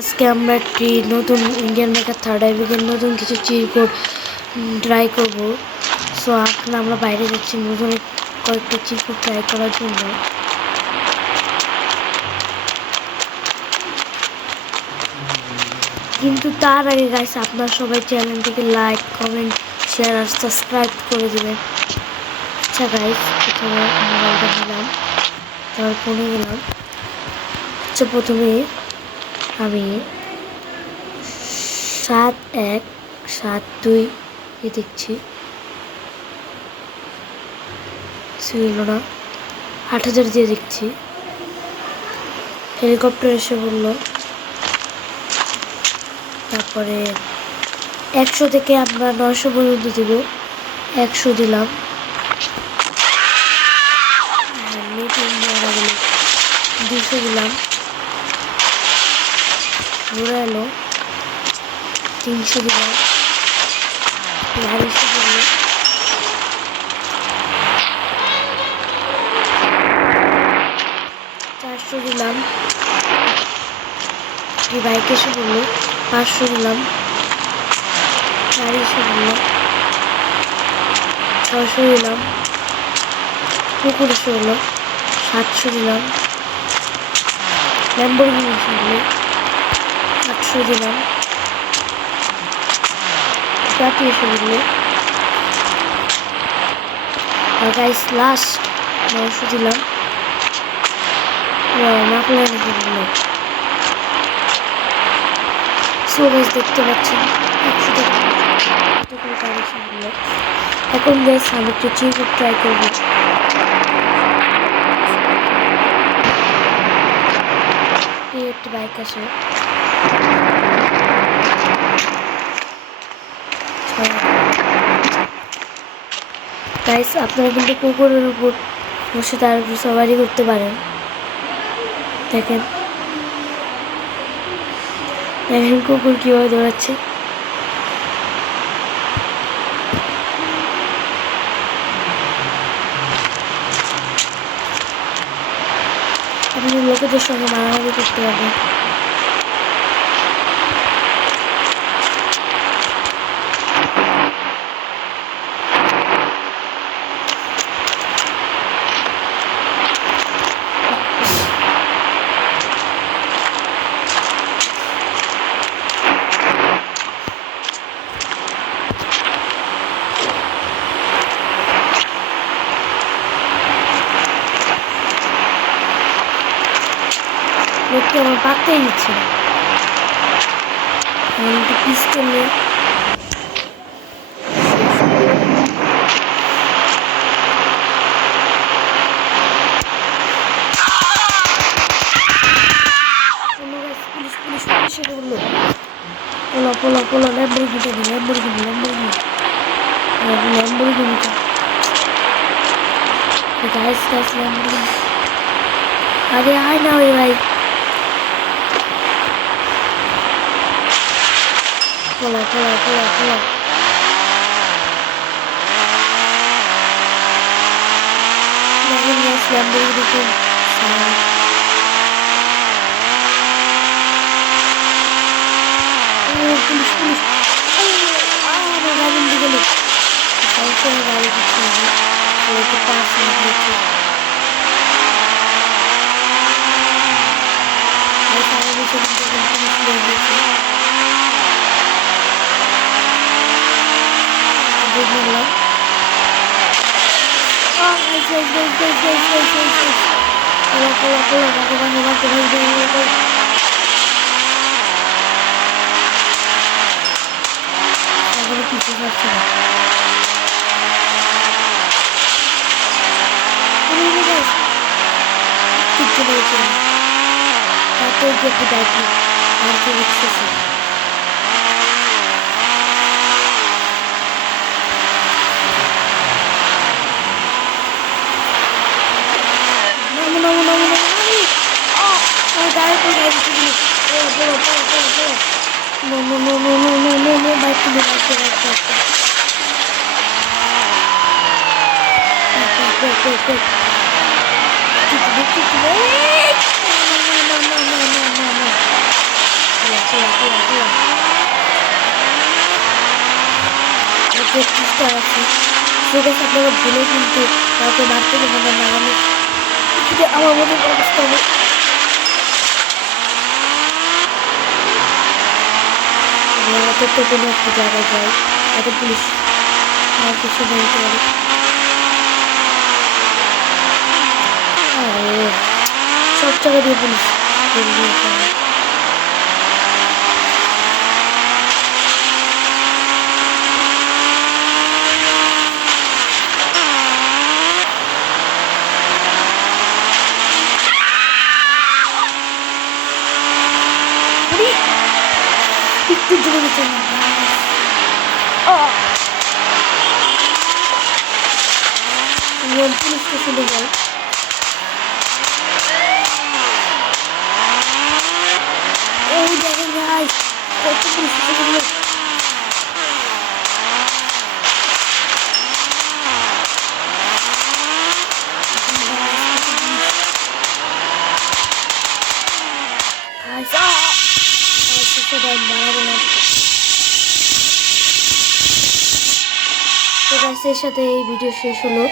আজকে আমরা একটি নতুন ইন্ডিয়ান মেকার থার্ড আইভিকের নতুন কিছু চিট কোড ট্রাই করব। সো এখন আমরা বাইরে যাচ্ছি নতুন কয়েকটি চিট কোড ট্রাই করার জন্য। কিন্তু তার আগে গাইস আপনারা সবাই চ্যানেলটিকে লাইক, কমেন্ট, শেয়ার আর সাবস্ক্রাইব করে দেবেন। আচ্ছা গাইস, প্রথমে মোবাইলটা নিলাম, তারপর ফোনে গেলাম। আচ্ছা প্রথমে আমি 7172 দেখছি, ছিল না। 8000 দিয়ে দেখছি। হেলিকপ্টার এসে বললো। তারপরে 100 থেকে আমরা 900 পর্যন্ত দেব। 100 দিলাম। 200 দিলাম। ঘুরে এলো। 300 দিলাম। 250 দিল। 400 দিলাম। এই বাইক এসে বললো। 500 দিলাম। গাড়ি এসে বললো। 600 দিলাম। কুকুর এসে বললো। 700 দিলাম। ল্যাম্বরগিনি এসে বললো। 800 দিলাম। জাতি এসে বললো। আর গাইস লাস্ট 900 দিলাম। ম্যাকলারেন এসে বললো। সো গাইস দেখতে পাচ্ছেন 100 টাকা গাড়ি এসে বললো। এখন গাইস আমি একটু চিট কোড ট্রাই করবো। একটি বাইক আসে। গাইস আপনারা কিন্তু কুকুরের উপর বসে তার উপর সবারই করতে পারেন। দেখেন দেখেন কুকুর কিভাবে দৌড়াচ্ছে। আপনি লোকেদের সঙ্গে মারামারি করতে পারবেন। লোককে আমার পাকতেই দিচ্ছে না। এমনকি পিস্তল নিয়ে পুলিশ পুলিশ পুলিশ এসে বললো পোলা পোলা পোলা ল্যাম্বরগিনি ল্যাম্বরগিনি ল্যাম্বরগিনি ল্যাম্বরগিনিটা গাইস গাইস ল্যাম্বরগিনি। আরে আয় না ওই ভাই পোলা পোলা পোলা পোলা দেখেন গাইস ল্যাম্বরগিনিকে পুলিশ পুলিশ আমার গাড়ি দিয়ে গেল। সবসময় গাড়ি দিচ্ছে একটু পাশ দিচ্ছে। সারা বছর পুলিশ নিয়ে গেছে। বুঝলাম কিছু পাচ্ছে না। কিচ্ছু বলছে না। তারপর যে একটু ডাকি আর কি বুঝতেছে। নামো নামো নামো নামো আমার গায়ের পর গাড়ি দিচ্ছিল। No no no no no no no no bike তুলে চেষ্টা আছে সেটা আপনারা ভুলে কিন্তু কাউকে মারতে দেবেন না। আমি যদি আমার মতো অবস্থা হবে তো কোনো একটা জায়গায় যাই এত পুলিশ আমার কিছু বলতে পারে। সব জায়গা দিয়ে পুলিশ একটু জোরে গেছে পুলিশ স্টেশনে যাই। এই দেখেন ভাই কত পুলিশ স্টেশনে মারা গেলাম। তো গাইস এর সাথে এই ভিডিও শেষ হলো।